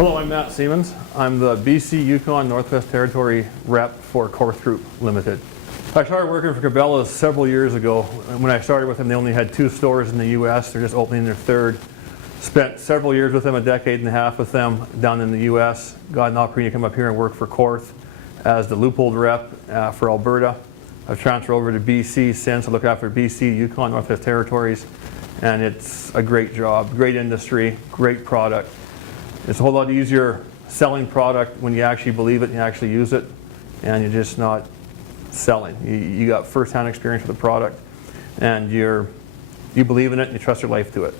Hello, I'm Matt Siemens. I'm the BC Yukon Northwest Territory rep for Korth Group Limited. I started working for Cabela's several years ago. When I started with them, they only had 2 stores in the US. They're just opening their 3rd. Spent several years with them, a decade and a half with them down in the US. Got an opportunity to come up here and work for Korth as the Leupold rep for Alberta. I've transferred over to BC since. I look after BC, Yukon, Northwest Territories, and it's a great job, great industry, great product. It's a whole lot easier selling product when you actually believe it and you actually use it, and you're just not selling. You got first-hand experience with the product, and you believe in it and you trust your life to it.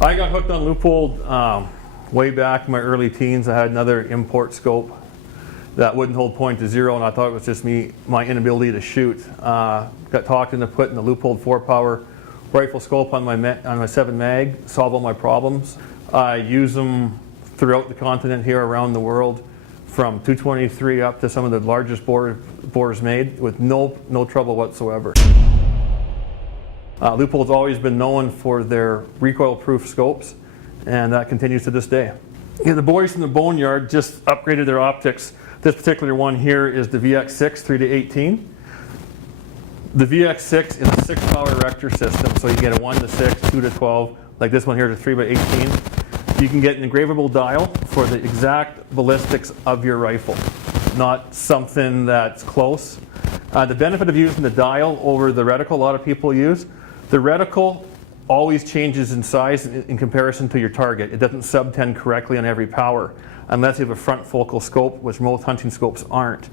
I got hooked on Leupold way back in my early teens. I had another import scope that wouldn't hold point to 0, and I thought it was just my inability to shoot. Got talked into putting the Leupold 4-power rifle scope on my 7 mag, solve all my problems. I use them throughout the continent here, around the world, from 223 up to some of the largest bores made with no trouble whatsoever. Leupold's always been known for their recoil-proof scopes, and that continues to this day. Yeah, the boys from the Boneyard just upgraded their optics. This particular one here is the VX6 3-18. The VX6 is a 6-power Rector system, so you get a 1-6, 2-12, like this one here is a 3x18. You can get an engravable dial for the exact ballistics of your rifle, not something that's close. The benefit of using the dial over the reticle, a lot of people use, the reticle always changes in size in comparison to your target. It doesn't sub-tend correctly on every power, unless you have a front focal scope, which most hunting scopes aren't.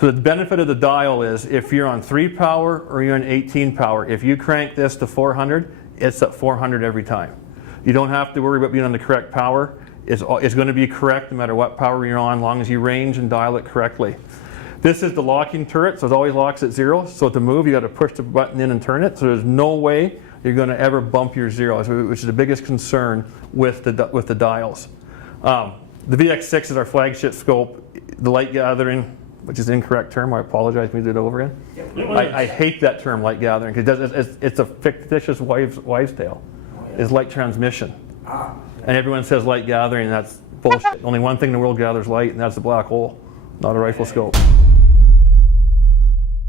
So the benefit of the dial is if you're on 3 power or you're on 18 power, if you crank this to 400, it's at 400 every time. You don't have to worry about being on the correct power. It's going to be correct no matter what power you're on, as long as you range and dial it correctly. This is the locking turret, so it always locks at 0. So to move, you got to push the button in and turn it. So there's no way you're going to ever bump your 0, which is the biggest concern with the dials. The VX6 is our flagship scope. The light gathering, which is an incorrect term, I apologize, we do it over again. I hate that term, light gathering, because it's a fictitious wives' tale. It's light transmission. And everyone says light gathering, and that's bullshit. Only one thing in the world gathers light, and that's a black hole, not a rifle scope.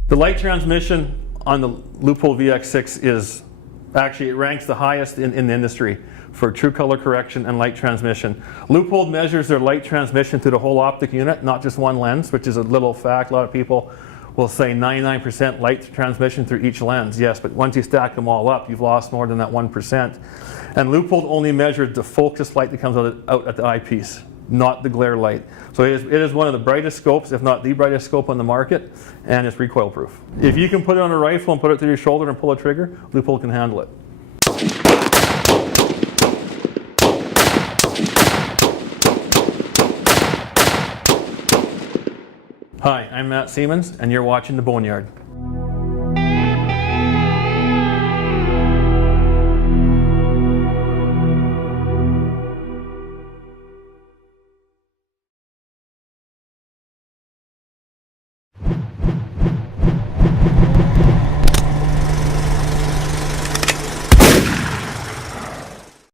The light transmission on the Leupold VX6 is actually, it ranks the highest in the industry for true color correction and light transmission. Leupold measures their light transmission to the whole optic unit, not just one lens, which is a little fact. A lot of people will say 99% light transmission through each lens. Yes, but once you stack them all up, you've lost more than that 1%. And Leupold only measures the focus light that comes out at the eyepiece, not the glare light. So it is one of the brightest scopes, if not the brightest scope on the market, and it's recoil proof. If you can put it on a rifle and put it through your shoulder and pull a trigger, Leupold can handle it. Hi, I'm Matt Siemens, and you're watching The Boneyard.